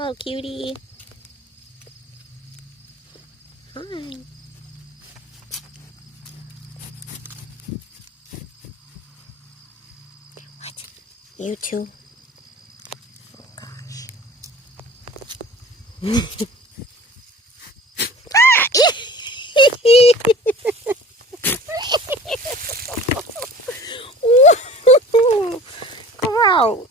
Hello, cutie. Hi. What? You too? Oh, gosh. Gross.